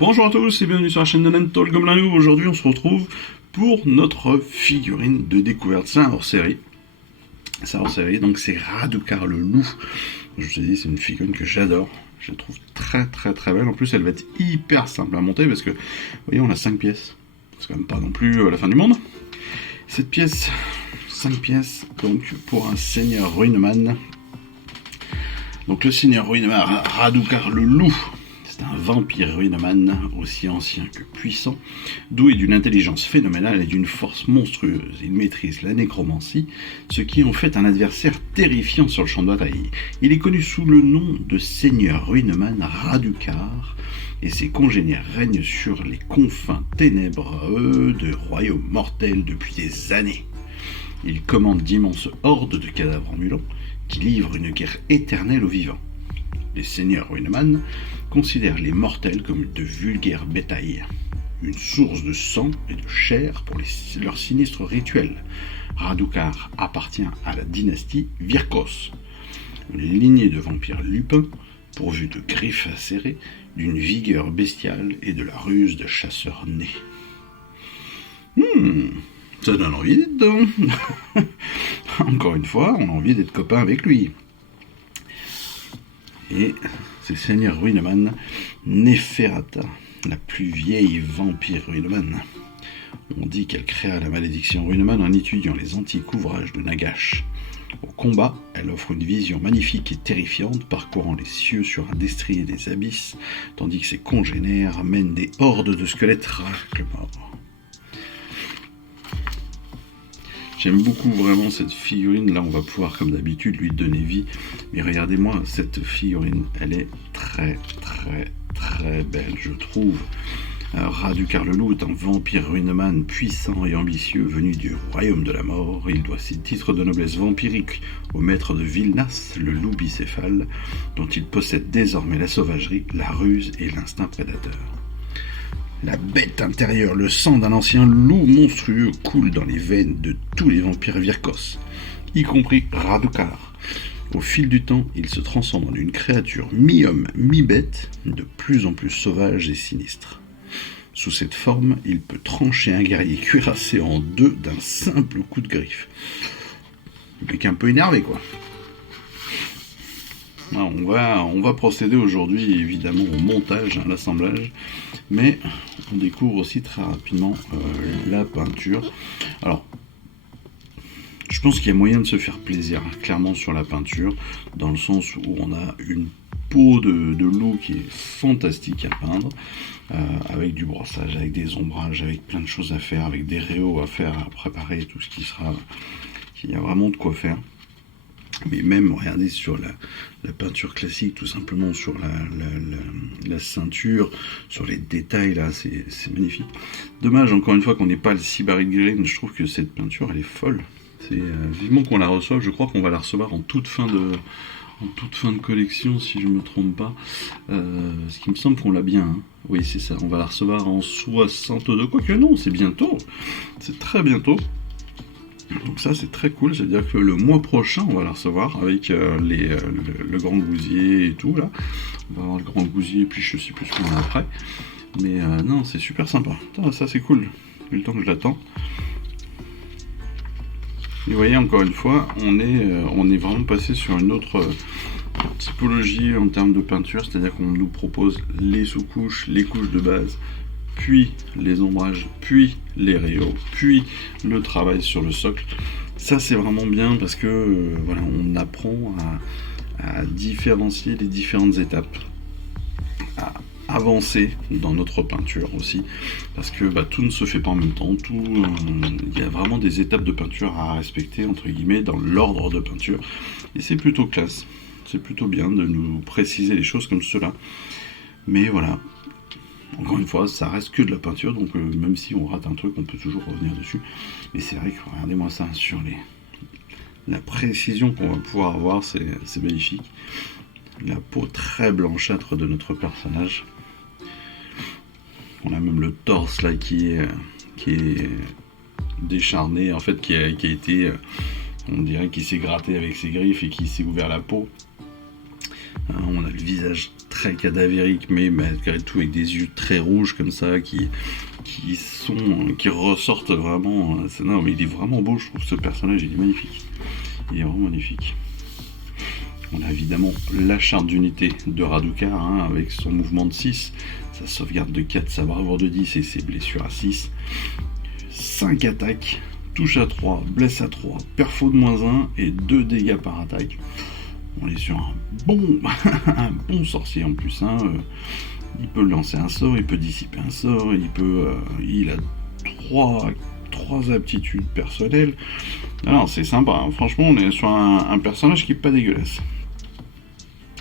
Bonjour à tous et bienvenue sur la chaîne de Nantol Gobelin Loup. Aujourd'hui on se retrouve pour notre figurine de découverte. C'est un hors-série. Donc c'est Radukar le loup. Je vous ai dit, c'est une figurine que j'adore. Je la trouve très très très belle. En plus elle va être hyper simple à monter parce que, vous voyez, on a 5 pièces. C'est quand même pas non plus la fin du monde. Cette pièce, 5 pièces, donc pour un seigneur Runeman. Donc le seigneur Runeman, Radukar le loup. C'est un vampire Runeman, aussi ancien que puissant, doué d'une intelligence phénoménale et d'une force monstrueuse. Il maîtrise la nécromancie, ce qui en fait un adversaire terrifiant sur le champ de bataille. Il est connu sous le nom de Seigneur Runeman Radukar, et ses congénères règnent sur les confins ténébreux de royaumes mortels depuis des années. Il commande d'immenses hordes de cadavres ambulants qui livrent une guerre éternelle aux vivants. Les seigneurs Runeman considèrent les mortels comme de vulgaires bétails, une source de sang et de chair pour leurs sinistres rituels. Radukar appartient à la dynastie Virkos, une lignée de vampires lupins, pourvus de griffes acérées, d'une vigueur bestiale et de la ruse de chasseurs nés. Ça donne envie d'être dedans. Encore une fois, on a envie d'être copain avec lui. Et c'est le seigneur Runeman, Neferata, la plus vieille vampire Runeman. On dit qu'elle créa la malédiction Runeman en étudiant les antiques ouvrages de Nagash. Au combat, elle offre une vision magnifique et terrifiante, parcourant les cieux sur un destrier des abysses, tandis que ses congénères mènent des hordes de squelettes raclent mort. J'aime beaucoup vraiment cette figurine. Là, on va pouvoir, comme d'habitude, lui donner vie. Mais regardez-moi, cette figurine, elle est très, très, très belle, je trouve. Radukar le loup est un vampire Runeman puissant et ambitieux venu du royaume de la mort. Il doit ses titres de noblesse vampirique au maître de Vilnas, le loup bicéphale, dont il possède désormais la sauvagerie, la ruse et l'instinct prédateur. La bête intérieure, le sang d'un ancien loup monstrueux coule dans les veines de tous les vampires Virkos, y compris Radukar. Au fil du temps, il se transforme en une créature mi-homme, mi-bête, de plus en plus sauvage et sinistre. Sous cette forme, il peut trancher un guerrier cuirassé en deux d'un simple coup de griffe. Le mec un peu énervé, quoi. On va procéder aujourd'hui évidemment au montage, à l'assemblage, mais on découvre aussi très rapidement la peinture. Alors, je pense qu'il y a moyen de se faire plaisir, clairement, sur la peinture, dans le sens où on a une peau de loup qui est fantastique à peindre, avec du brossage, avec des ombrages, avec plein de choses à faire, avec des réaux à faire, à préparer, tout ce qui sera... Il y a vraiment de quoi faire. Mais même, regardez, sur la peinture classique, tout simplement sur la ceinture, sur les détails, là, c'est magnifique. Dommage, encore une fois, qu'on n'ait pas le Sybaric Green. Je trouve que cette peinture, elle est folle. C'est vivement qu'on la reçoive. Je crois qu'on va la recevoir en toute fin de collection, si je ne me trompe pas. Ce qui me semble qu'on l'a bien. Hein. Oui, c'est ça. On va la recevoir en 62. Quoique non, c'est bientôt. C'est très bientôt. Donc ça c'est très cool, c'est-à-dire que le mois prochain on va la recevoir avec le grand gousier et tout là. On va avoir le grand gousier et puis je sais plus ce qu'on a après. Mais non, c'est super sympa. Putain, ça c'est cool, vu le temps que je l'attends. Et vous voyez, encore une fois, on est vraiment passé sur une autre typologie en termes de peinture, c'est-à-dire qu'on nous propose les sous-couches, les couches de base, puis les ombrages, puis les rayos, puis le travail sur le socle. Ça c'est vraiment bien parce que voilà, on apprend à différencier les différentes étapes, à avancer dans notre peinture aussi, parce que tout ne se fait pas en même temps, il y a vraiment des étapes de peinture à respecter, entre guillemets, dans l'ordre de peinture, et c'est plutôt classe, c'est plutôt bien de nous préciser les choses comme cela. Mais voilà, encore une fois, ça reste que de la peinture, donc même si on rate un truc, on peut toujours revenir dessus. Mais c'est vrai que, regardez-moi ça, sur la précision qu'on va pouvoir avoir, c'est magnifique. La peau très blanchâtre de notre personnage. On a même le torse là qui est décharné, en fait, qui a été, on dirait qu'il s'est gratté avec ses griffes et qui s'est ouvert la peau. On a le visage très cadavérique, mais malgré tout avec des yeux très rouges comme ça, qui ressortent vraiment. Non, mais il est vraiment beau, je trouve, ce personnage, il est magnifique. Il est vraiment magnifique. On a évidemment la charte d'unité de Radukar, avec son mouvement de 6, sa sauvegarde de 4, sa bravoure de 10 et ses blessures à 6. 5 attaques, touche à 3, blesse à 3, perfo de -1 et 2 dégâts par attaque. On est sur un bon sorcier en plus. Il peut lancer un sort, il peut dissiper un sort, il a 3 aptitudes personnelles. Alors c'est sympa, franchement on est sur un personnage qui est pas dégueulasse.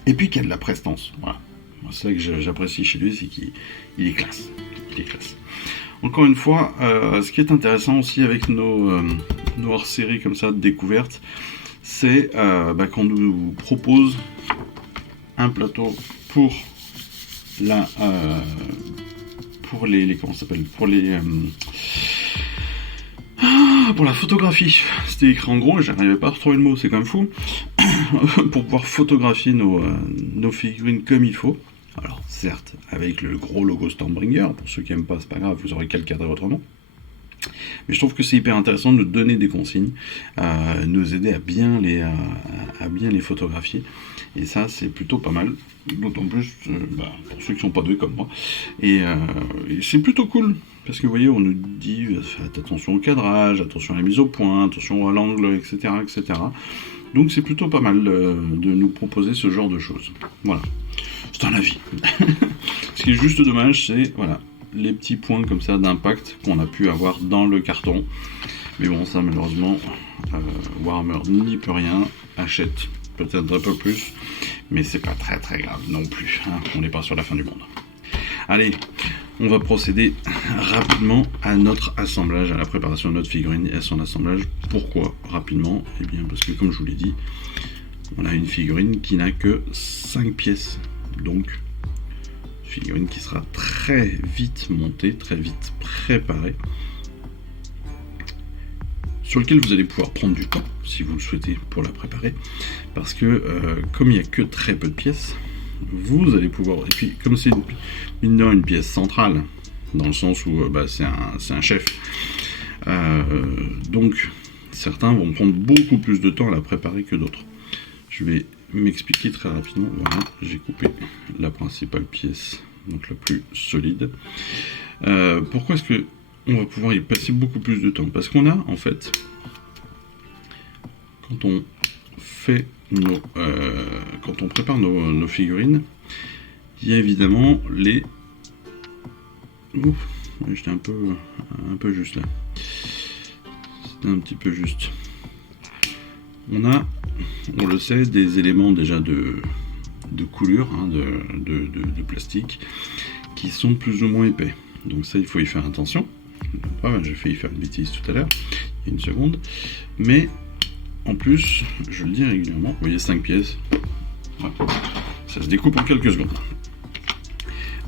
Et puis qui a de la prestance, voilà. C'est ça que j'apprécie chez lui, c'est qu'il est classe. Il est classe. Encore une fois, ce qui est intéressant aussi avec nos hors-séries comme ça de découverte, c'est qu'on nous propose un plateau pour pour la photographie. C'était écrit en gros, j'arrivais pas à retrouver le mot, c'est quand même fou. Pour pouvoir photographier nos figurines comme il faut. Alors certes, avec le gros logo Stormbringer, pour ceux qui n'aiment pas, c'est pas grave, vous aurez qu'à le cadrer autrement. Mais je trouve que c'est hyper intéressant de nous donner des consignes, nous aider à bien les photographier. Et ça, c'est plutôt pas mal. D'autant plus pour ceux qui sont pas doués comme moi. Et c'est plutôt cool. Parce que vous voyez, on nous dit faites attention au cadrage, attention à la mise au point, attention à l'angle, etc., etc. Donc c'est plutôt pas mal de nous proposer ce genre de choses. Voilà. C'est un avis. Ce qui est juste dommage, c'est les petits points comme ça d'impact qu'on a pu avoir dans le carton. Mais bon, ça malheureusement, Warhammer n'y peut rien, achète peut-être un peu plus, mais c'est pas très très grave non plus, on n'est pas sur la fin du monde. Allez, on va procéder rapidement à notre assemblage, à la préparation de notre figurine et à son assemblage. Pourquoi rapidement? Eh bien parce que comme je vous l'ai dit, on a une figurine qui n'a que 5 pièces, donc figurine qui sera très vite montée, très vite préparée, sur lequel vous allez pouvoir prendre du temps, si vous le souhaitez, pour la préparer, parce que comme il n'y a que très peu de pièces, vous allez pouvoir, et puis comme c'est une pièce centrale, dans le sens où c'est un chef, donc certains vont prendre beaucoup plus de temps à la préparer que d'autres. Je vais m'expliquer très rapidement. Voilà, j'ai coupé la principale pièce, donc la plus solide. Pourquoi est-ce que on va pouvoir y passer beaucoup plus de temps? Parce qu'on a, en fait, quand on prépare nos figurines, il y a évidemment les... Ouf, j'étais un peu juste là. C'était un petit peu juste. On le sait, des éléments déjà de coulure, de plastique, qui sont plus ou moins épais. Donc ça, il faut y faire attention. J'ai failli faire une bêtise tout à l'heure, il y a une seconde. Mais en plus, je le dis régulièrement, vous voyez 5 pièces, ça se découpe en quelques secondes.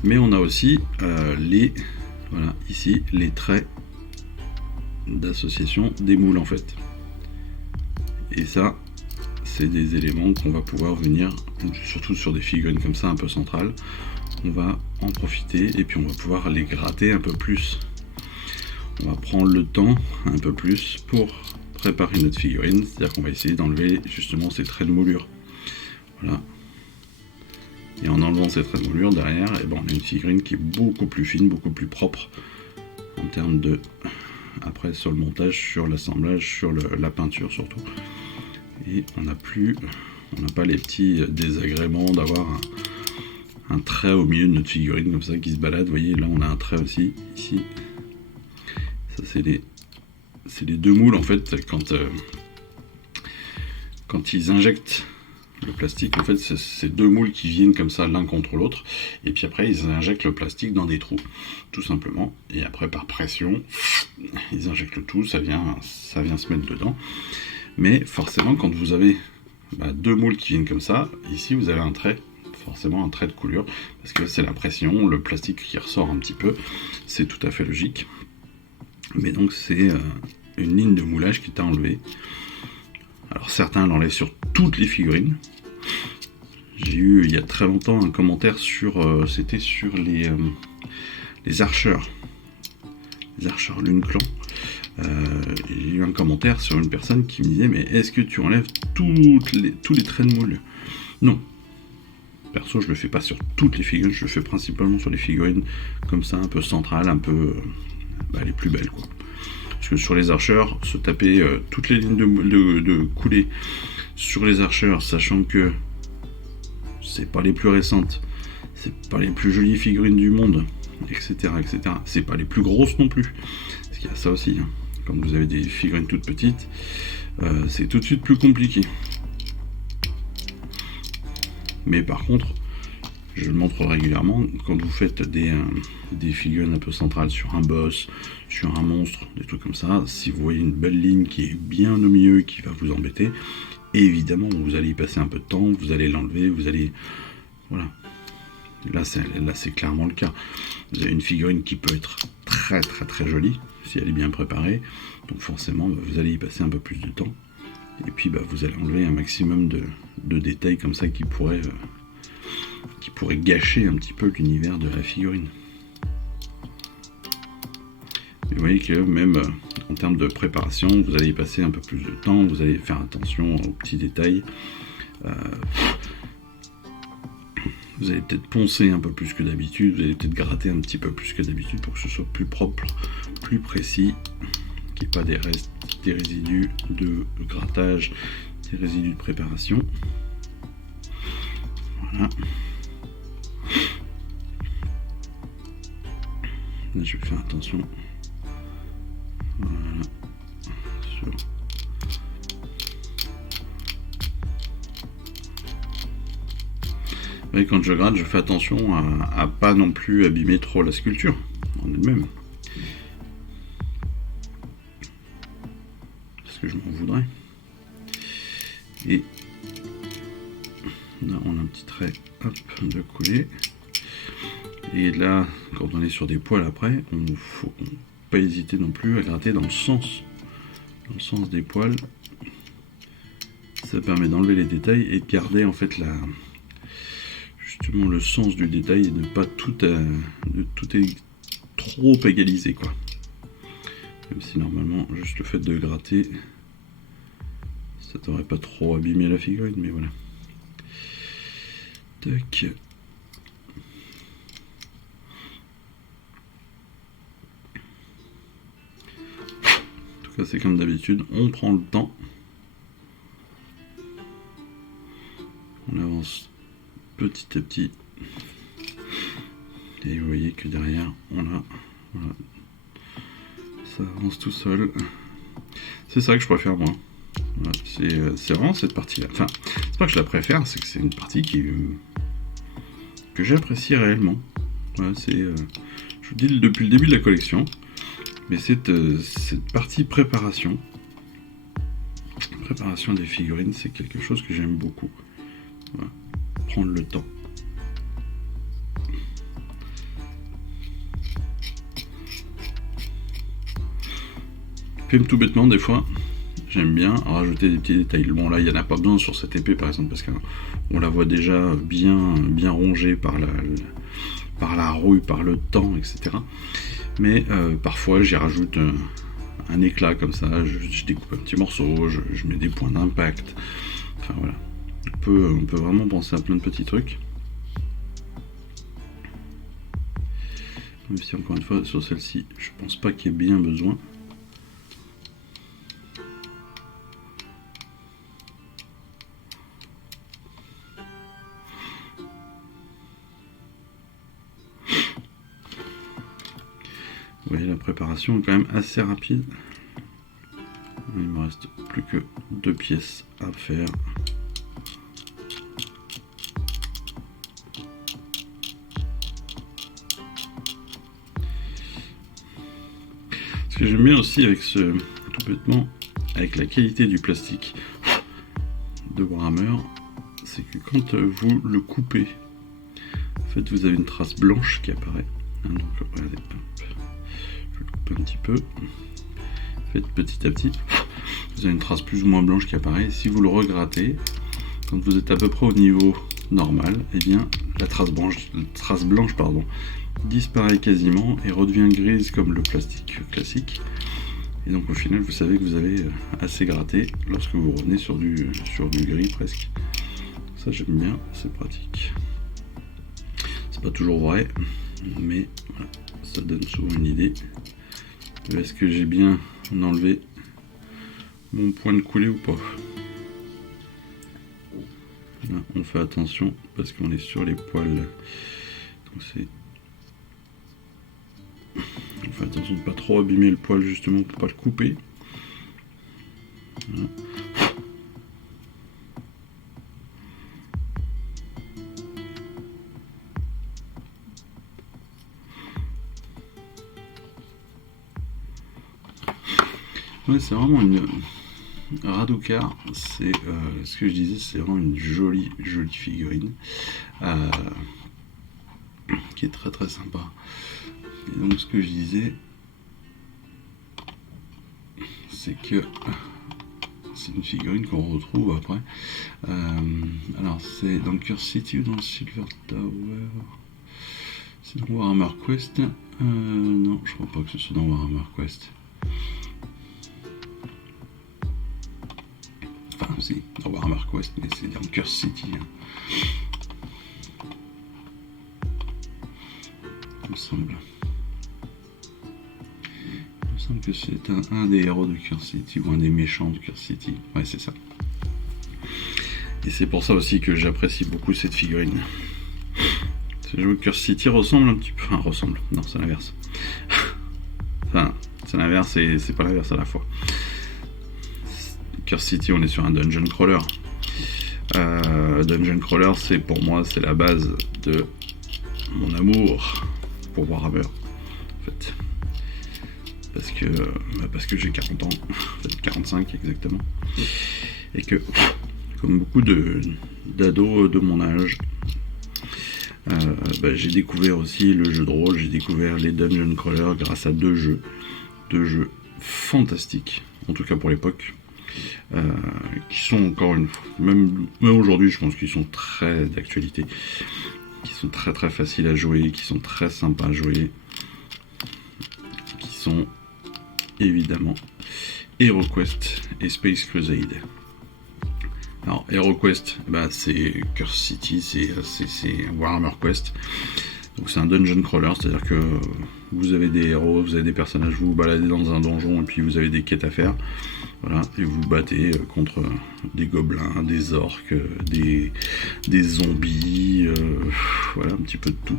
Mais on a aussi ici les traits d'association des moules en fait. Et ça, c'est des éléments qu'on va pouvoir venir, surtout sur des figurines comme ça un peu centrales, on va en profiter et puis on va pouvoir les gratter un peu plus. On va prendre le temps un peu plus pour préparer notre figurine, c'est-à-dire qu'on va essayer d'enlever justement ces traits de moulure. Voilà. Et en enlevant ces traits de moulure derrière, on a une figurine qui est beaucoup plus fine, beaucoup plus propre en termes de... Après sur le montage, sur l'assemblage, sur la peinture surtout. Et on n'a pas les petits désagréments d'avoir un trait au milieu de notre figurine comme ça qui se balade. Vous voyez, là on a un trait aussi, ici. Ça c'est les deux moules en fait, quand ils injectent le plastique, en fait c'est deux moules qui viennent comme ça l'un contre l'autre, et puis après ils injectent le plastique dans des trous, tout simplement, et après par pression, ils injectent le tout, ça vient se mettre dedans. Mais forcément quand vous avez deux moules qui viennent comme ça, ici vous avez forcément un trait de coulure, parce que c'est la pression, le plastique qui ressort un petit peu, c'est tout à fait logique. Mais donc c'est une ligne de moulage qui est à enlever. Alors certains l'enlèvent sur toutes les figurines. J'ai eu il y a très longtemps un commentaire sur, c'était sur les archers, Lune Clan. J'ai eu un commentaire sur une personne qui me disait mais est-ce que tu enlèves tous les traits de moule? Non. Perso, je le fais pas sur toutes les figurines, je le fais principalement sur les figurines comme ça, un peu centrales, un peu les plus belles quoi. Parce que sur les archers, se taper toutes les lignes de coulée sur les archers, sachant que c'est pas les plus récentes, c'est pas les plus jolies figurines du monde, etc. etc. C'est pas les plus grosses non plus. Parce qu'il y a ça aussi. Hein. Quand vous avez des figurines toutes petites, c'est tout de suite plus compliqué. Mais par contre, je le montre régulièrement, quand vous faites des figurines un peu centrales sur un boss, sur un monstre, des trucs comme ça, si vous voyez une belle ligne qui est bien au milieu, qui va vous embêter, évidemment, vous allez y passer un peu de temps, vous allez l'enlever, vous allez... Voilà. Là, c'est clairement le cas. Vous avez une figurine qui peut être très très très jolie, si elle est bien préparée, donc forcément, vous allez y passer un peu plus de temps. Et puis vous allez enlever un maximum de détails comme ça qui pourraient gâcher un petit peu l'univers de la figurine. Et vous voyez que même en termes de préparation, vous allez y passer un peu plus de temps, vous allez faire attention aux petits détails. Vous allez peut-être poncer un peu plus que d'habitude, vous allez peut-être gratter un petit peu plus que d'habitude pour que ce soit plus propre, plus précis, qu'il n'y ait pas des résidus de grattage, des résidus de préparation. Voilà. Là, je vais faire attention. Voilà. Et quand je gratte, je fais attention à pas non plus abîmer trop la sculpture en elle-même. Parce que je m'en voudrais. Et là, on a un petit trait de coulée. Et là, quand on est sur des poils après, on ne faut pas hésiter non plus à gratter dans le sens des poils. Ça permet d'enlever les détails et de garder en fait justement le sens du détail et de pas tout est trop égalisé quoi. Même si normalement juste le fait de gratter ça t'aurait pas trop abîmé la figurine, mais voilà. Tac. En tout cas c'est comme d'habitude, on prend le temps. On avance petit à petit. Et vous voyez que derrière, voilà, ça avance tout seul. C'est ça que je préfère moi. Voilà, c'est vraiment cette partie-là. Enfin, c'est pas que je la préfère, c'est que c'est une partie que j'apprécie réellement. Voilà, je vous dis depuis le début de la collection, mais cette partie préparation des figurines, c'est quelque chose que j'aime beaucoup. Voilà. Prendre le temps. Puis tout bêtement, des fois, j'aime bien rajouter des petits détails. Bon là, il n'y en a pas besoin sur cette épée par exemple, parce qu'on la voit déjà bien rongée par la rouille, par le temps, etc. Mais parfois, j'y rajoute un éclat comme ça, je découpe un petit morceau, je mets des points d'impact. Enfin voilà. On peut vraiment penser à plein de petits trucs. Même si encore une fois sur celle-ci je pense pas qu'il y ait bien besoin. Vous voyez la préparation est quand même assez rapide. Il me reste plus que 2 pièces à faire. Ce que j'aime bien aussi avec tout bêtement, avec la qualité du plastique de Warhammer, c'est que quand vous le coupez, en fait vous avez une trace blanche qui apparaît. Donc regardez, je le coupe un petit peu. Faites petit à petit, vous avez une trace plus ou moins blanche qui apparaît. Si vous le regrattez, quand vous êtes à peu près au niveau normale, et bien la trace blanche disparaît quasiment et redevient grise comme le plastique classique. Et donc au final, vous savez que vous avez assez gratté lorsque vous revenez sur du gris presque. Ça j'aime bien, c'est pratique. C'est pas toujours vrai, mais voilà, ça donne souvent une idée. Est-ce que j'ai bien enlevé mon point de coulée ou pas? Là, on fait attention parce qu'on est sur les poils. Donc on fait attention de ne pas trop abîmer le poil justement pour pas le couper. Voilà. Ouais, c'est vraiment une Raducar, c'est ce que je disais, c'est vraiment une jolie figurine qui est très sympa. Et donc ce que je disais, c'est que c'est une figurine qu'on retrouve après. Alors c'est dans Curse City ou dans Silver Tower? C'est dans Warhammer Quest. Non, je crois pas que ce soit dans Warhammer Quest. Enfin, si, dans Warhammer Quest, mais c'est dans Curse City. Hein. Il me semble que c'est un des héros de Curse City ou un des méchants de Curse City. Ouais, c'est ça. Et c'est pour ça aussi que j'apprécie beaucoup cette figurine. Je veux que Curse City ressemble un petit peu. Enfin, ressemble. Non, c'est l'inverse. Enfin, c'est l'inverse et c'est pas l'inverse à la fois. Curse City, on est sur un dungeon crawler. Dungeon crawler, c'est pour moi, c'est la base de mon amour pour Warhammer, en fait. Parce que j'ai 40 ans, en fait 45 exactement. Et que, comme beaucoup d'ados de mon âge, j'ai découvert aussi le jeu de rôle, j'ai découvert les dungeon crawlers grâce à deux jeux fantastiques, en tout cas pour l'époque. Qui sont encore une fois, même aujourd'hui je pense qu'ils sont très d'actualité, qui sont très faciles à jouer, qui sont très sympas à jouer, qui sont évidemment HeroQuest et Space Crusade. Alors HeroQuest, c'est Curse City, c'est Warhammer Quest. Donc c'est un dungeon crawler, c'est-à-dire que vous avez des héros, vous avez des personnages, vous vous baladez dans un donjon et puis vous avez des quêtes à faire. Voilà, et vous battez contre des gobelins, des orques, des zombies, voilà, un petit peu de tout.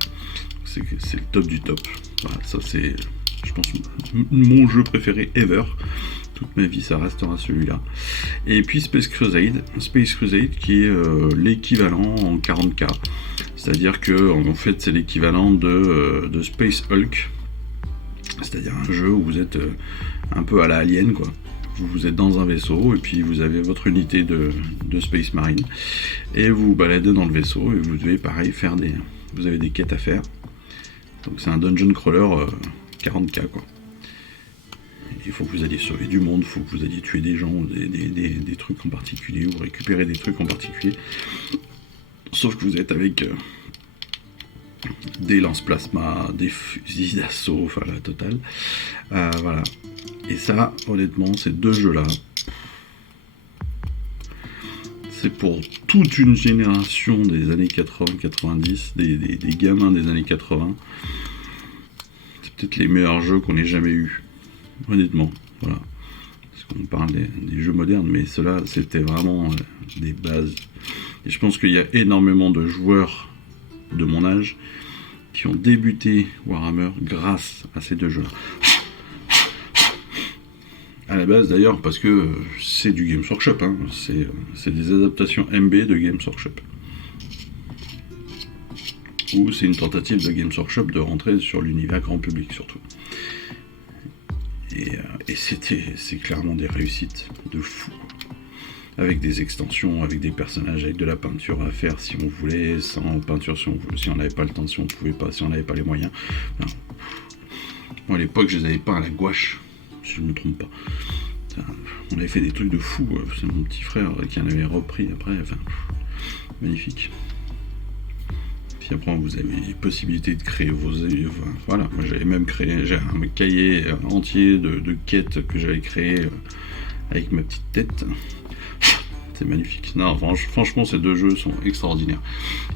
C'est le top du top. Voilà, ça c'est, je pense, mon jeu préféré ever. Toute ma vie, ça restera celui-là. Et puis Space Crusade qui est l'équivalent en 40K. C'est-à-dire que en fait c'est l'équivalent de Space Hulk. C'est-à-dire un jeu où vous êtes un peu à la Alien, quoi. Vous êtes dans un vaisseau et puis vous avez votre unité de Space Marine et vous vous baladez dans le vaisseau et vous devez pareil faire vous avez des quêtes à faire. Donc c'est un dungeon crawler 40K quoi. Il faut que vous alliez sauver du monde, il faut que vous alliez tuer des gens, des trucs en particulier ou récupérer des trucs en particulier. Sauf que vous êtes avec des lance-plasma, des fusils d'assaut, enfin la totale. Voilà. Et ça, honnêtement, ces deux jeux-là, c'est pour toute une génération des années 80-90, des gamins des années 80. C'est peut-être les meilleurs jeux qu'on ait jamais eus, honnêtement. Voilà. Parce qu'on parle des jeux modernes, mais ceux-là, c'était vraiment des bases. Et je pense qu'il y a énormément de joueurs de mon âge qui ont débuté Warhammer grâce à ces deux jeux-là. À la base d'ailleurs parce que c'est du Games Workshop, hein. C'est des adaptations MB de Games Workshop. Ou c'est une tentative de Games Workshop de rentrer sur l'univers grand public surtout. Et c'est clairement des réussites de fou. Avec des extensions, avec des personnages, avec de la peinture à faire si on voulait, sans peinture si on n'avait pas le temps, si on pouvait pas, si on n'avait pas les moyens. Enfin, moi à l'époque je les avais peints à la gouache. Si je ne me trompe pas. On avait fait des trucs de fou, c'est mon petit frère qui en avait repris après, enfin, magnifique. Puis après, vous avez possibilité de créer vos... Voilà, moi j'avais même créé un cahier entier de quêtes que j'avais créé avec ma petite tête. C'est magnifique. Non, franchement, ces deux jeux sont extraordinaires.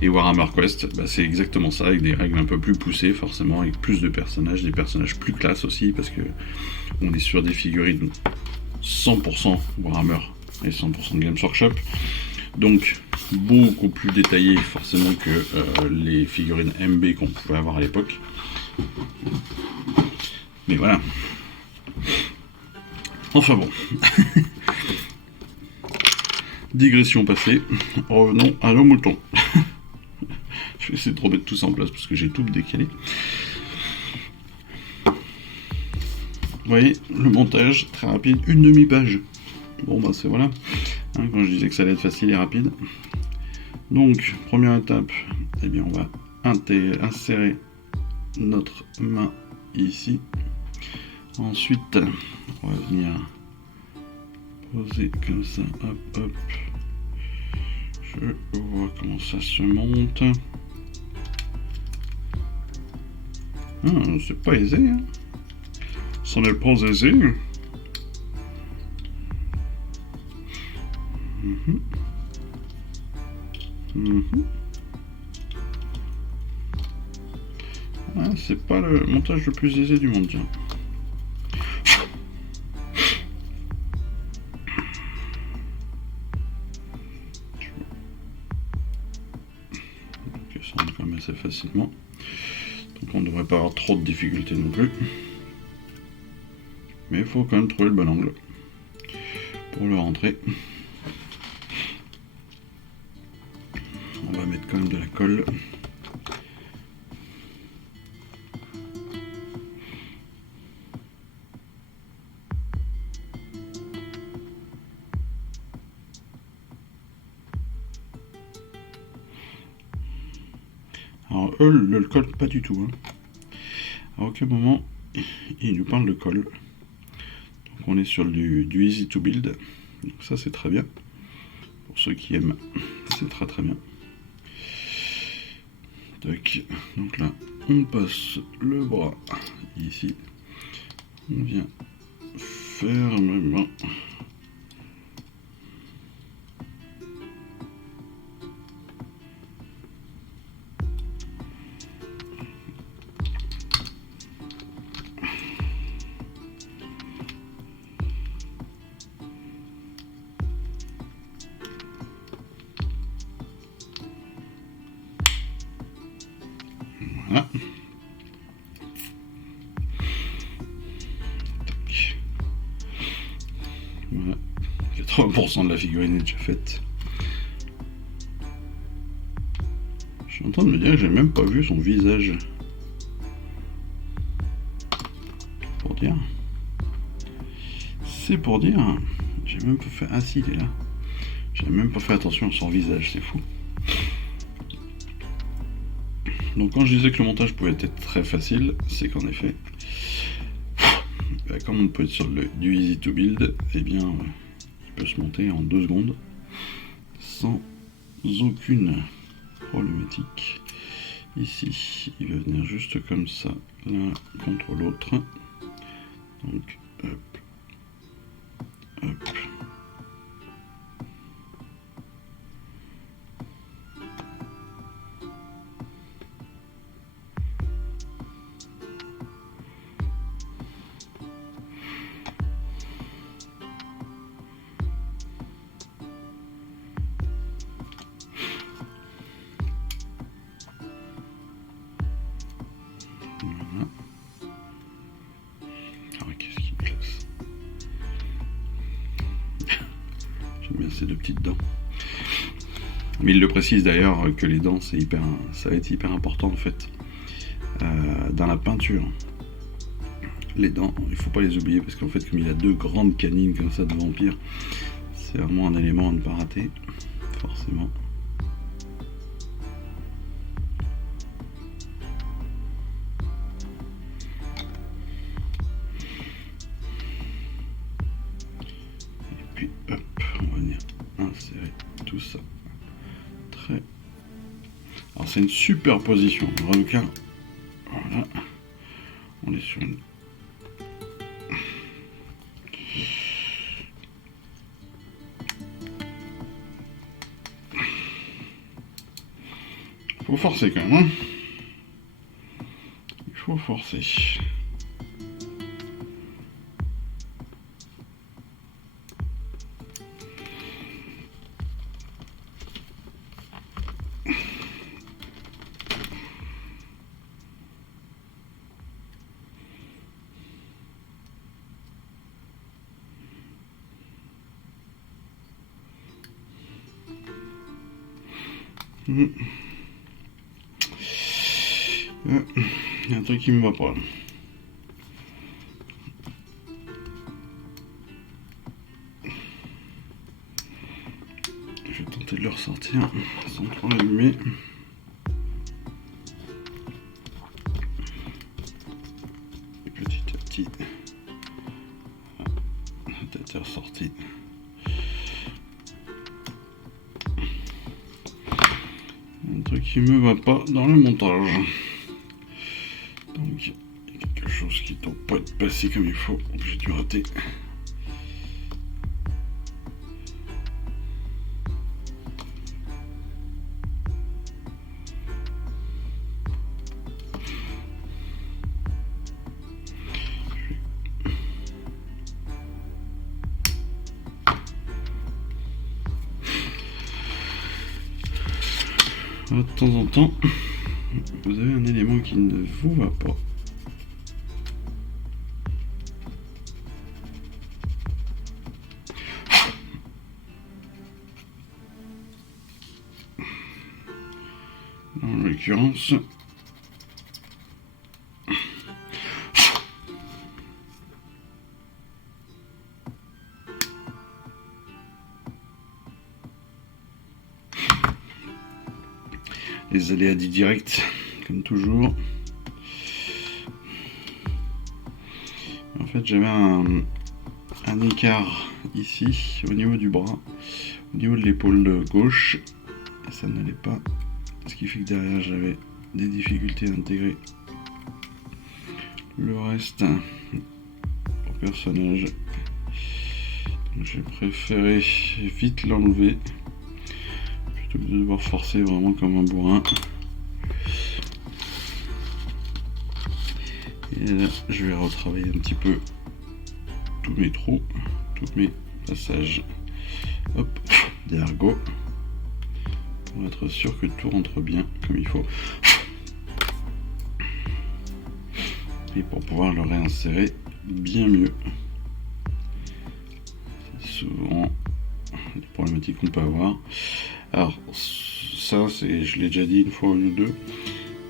Et Warhammer Quest, bah, c'est exactement ça, avec des règles un peu plus poussées, forcément, avec plus de personnages, des personnages plus classe aussi, parce que on est sur des figurines 100% Warhammer et 100% Games Workshop. Donc, beaucoup plus détaillées, forcément, que les figurines MB qu'on pouvait avoir à l'époque. Mais voilà. Enfin bon. Digression passée, revenons à nos moutons. Je vais essayer de remettre tout ça en place parce que j'ai tout décalé. Vous voyez, le montage, très rapide, une demi-page. Bon bah c'est voilà, hein, quand je disais que ça allait être facile et rapide. Donc, première étape, eh bien on va insérer notre main ici. Ensuite, on va venir poser comme ça, hop hop. Je vois comment ça se monte. C'est pas aisé, hein. Ça n'est pas aisé. Ouais, c'est pas le montage le plus aisé du monde, tiens. Ça rentre quand même assez facilement. Donc on ne devrait pas avoir trop de difficultés non plus. Mais il faut quand même trouver le bon angle pour le rentrer. On va mettre quand même de la colle. Alors eux ne le collent pas du tout. Hein. À aucun moment ils nous parlent de colle. Donc on est sur du easy to build. Donc ça c'est très bien. Pour ceux qui aiment, c'est très très bien. Donc là on passe le bras ici. On vient fermement. Voilà. Voilà. 80% de la figurine est déjà faite. Je suis en train de me dire que j'ai même pas vu son visage. Pour dire. C'est pour dire. J'ai même pas fait. Ah si, il est là. J'ai même pas fait attention à son visage, c'est fou. Donc quand je disais que le montage pouvait être très facile, c'est qu'en effet, comme on peut être sur du easy to build, eh bien, il peut se monter en 2 secondes sans aucune problématique. Ici, il va venir juste comme ça, l'un contre l'autre. Donc, hop, hop. Voilà. Ah, qu'est-ce qu'il me classe. J'aime bien ces 2 petites dents. Mais il le précise d'ailleurs que les dents, ça va être hyper important en fait. Dans la peinture, les dents, il faut pas les oublier parce qu'en fait, comme il a 2 grandes canines comme ça de vampire, c'est vraiment un élément à ne pas rater, forcément. Et puis hop, on va venir insérer tout ça. Alors c'est une superposition. Raducar, voilà. On est sur une... Faut forcer quand même, hein. Il faut forcer. Il y a un truc qui me va pas. Je vais tenter de le ressortir sans trop l'allumer. Petit à petit, la tête est ressortie. Un truc qui me va pas dans le montage. Donc, il y a quelque chose qui ne doit pas être passé comme il faut. J'ai dû rater. De temps en temps, vous avez un élément qui ne vous va pas. En l'occurrence, les aléas du direct, comme toujours. En fait, j'avais un écart ici, au niveau du bras, au niveau de l'épaule gauche, et ça n'allait pas. Ce qui fait que derrière, j'avais des difficultés à intégrer le reste au personnage. Donc, j'ai préféré vite l'enlever plutôt que de devoir forcer vraiment comme un bourrin. Et là, je vais retravailler un petit peu tous mes trous, tous mes passages, hop, d'ergot, pour être sûr que tout rentre bien comme il faut. Et pour pouvoir le réinsérer bien mieux. C'est souvent les problématiques qu'on peut avoir. Alors, ça, je l'ai déjà dit une fois ou deux,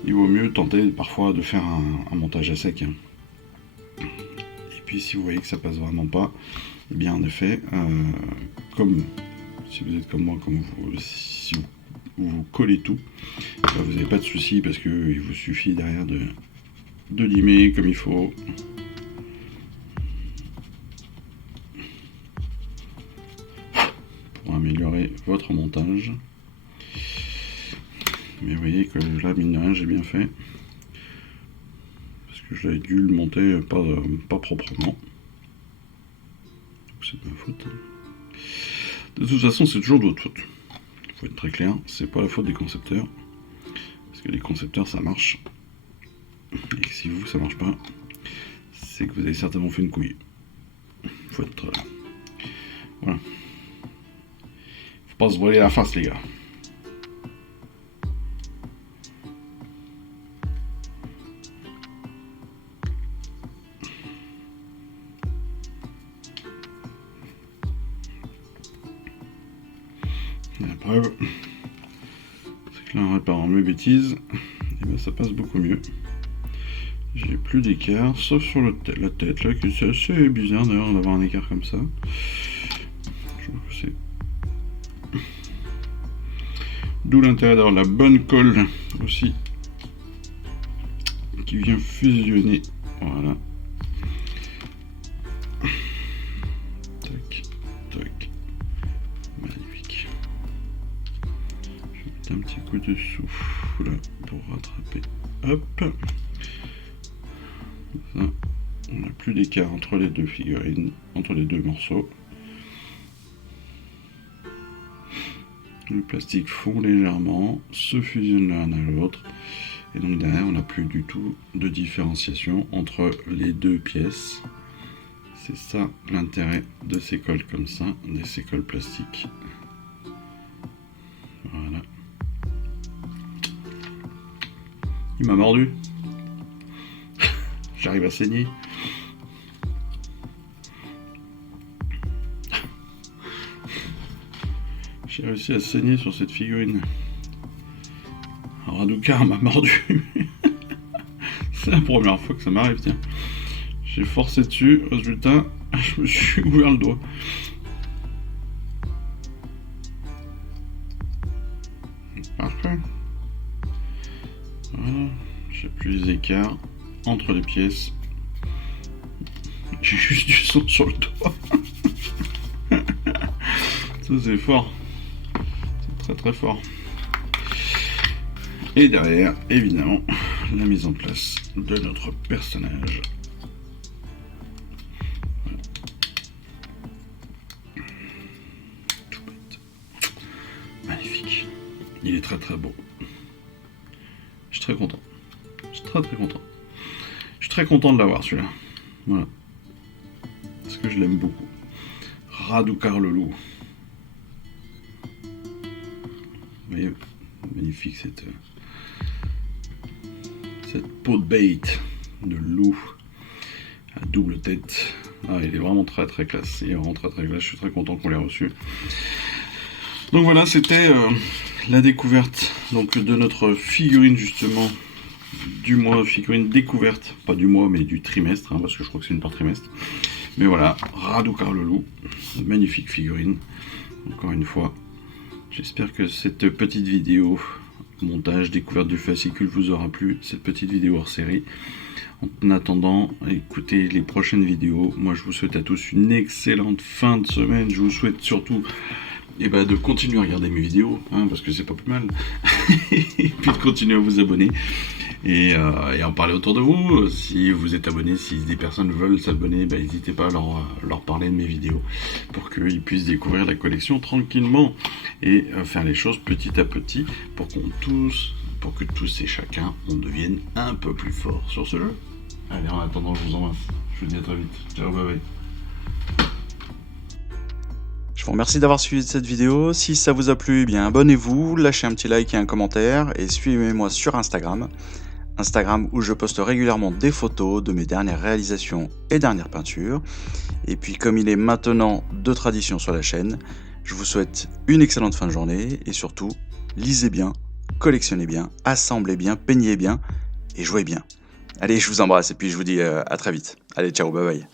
il vaut mieux tenter parfois de faire un montage à sec. Et puis si vous voyez que ça passe vraiment pas, eh bien en effet, comme si vous êtes comme moi, si vous collez tout, vous n'avez pas de souci parce qu'il vous suffit derrière de limer comme il faut. Pour améliorer votre montage. Mais vous voyez que là, mine de rien, j'ai bien fait. Parce que j'avais dû le monter pas proprement. Donc c'est de ma faute. De toute façon, c'est toujours de votre faute. Il faut être très clair, c'est pas la faute des concepteurs. Parce que les concepteurs, ça marche. Et que si vous, ça marche pas, c'est que vous avez certainement fait une couille. Il faut être... voilà. Faut pas se voiler la face, les gars. Et la preuve, c'est que là, en réparant mes bêtises, et ben, ça passe beaucoup mieux. J'ai plus d'écart, sauf sur la tête, là, que c'est assez bizarre d'ailleurs d'avoir un écart comme ça. Je trouve que c'est... D'où l'intérêt d'avoir la bonne colle aussi, qui vient fusionner. Voilà. Tac, tac. Magnifique. Je vais mettre un petit coup de souffle. Hop. Ça, on n'a plus d'écart entre les deux figurines, entre les deux morceaux. Le plastique fond légèrement, se fusionne l'un à l'autre. Et donc derrière, on n'a plus du tout de différenciation entre les deux pièces. C'est ça l'intérêt de ces colles comme ça, de ces colles plastiques. Voilà. Il m'a mordu. J'arrive à saigner. J'ai réussi à saigner sur cette figurine. Raducar m'a mordu. C'est la première fois que ça m'arrive, tiens. J'ai forcé dessus, résultat, je me suis ouvert le doigt. Parfait. Voilà, j'ai plus les écarts entre les pièces. J'ai juste du sang sur le doigt. Ça c'est fort. C'est très très fort. Et derrière, évidemment, la mise en place de notre personnage. Voilà. Tout bête. Magnifique. Il est très très beau. Je suis très content. Je suis très très content. Je suis très content de l'avoir celui-là. Voilà. Parce que je l'aime beaucoup. Raducar le loup. Vous voyez, magnifique cette peau de bête de loup à double tête. Ah, il est vraiment très très classe. Il est vraiment très très classe. Je suis très content qu'on l'ait reçu. Donc voilà, c'était la découverte donc de notre figurine justement du mois, figurine découverte, pas du mois mais du trimestre, hein, parce que je crois que c'est une par trimestre. Mais voilà, Raducar le loup, magnifique figurine. Encore une fois, j'espère que cette petite vidéo montage, découverte du fascicule vous aura plu, cette petite vidéo hors série. En attendant, écoutez les prochaines vidéos. Moi, je vous souhaite à tous une excellente fin de semaine. Je vous souhaite surtout de continuer à regarder mes vidéos, hein, parce que c'est pas plus mal. Et puis de continuer à vous abonner. Et en parler autour de vous. Si vous êtes abonné, si des personnes veulent s'abonner, n'hésitez pas à leur parler de mes vidéos pour qu'ils puissent découvrir la collection tranquillement et faire les choses petit à petit pour que tous et chacun on devienne un peu plus fort sur ce jeu. Allez, en attendant, je vous embrasse. Je vous dis à très vite. Ciao, bye bye. Je vous remercie d'avoir suivi cette vidéo. Si ça vous a plu, abonnez-vous, lâchez un petit like et un commentaire et suivez-moi sur Instagram où je poste régulièrement des photos de mes dernières réalisations et dernières peintures. Et puis comme il est maintenant de tradition sur la chaîne, je vous souhaite une excellente fin de journée et surtout, lisez bien, collectionnez bien, assemblez bien, peignez bien et jouez bien. Allez, je vous embrasse et puis je vous dis à très vite. Allez, ciao, bye bye.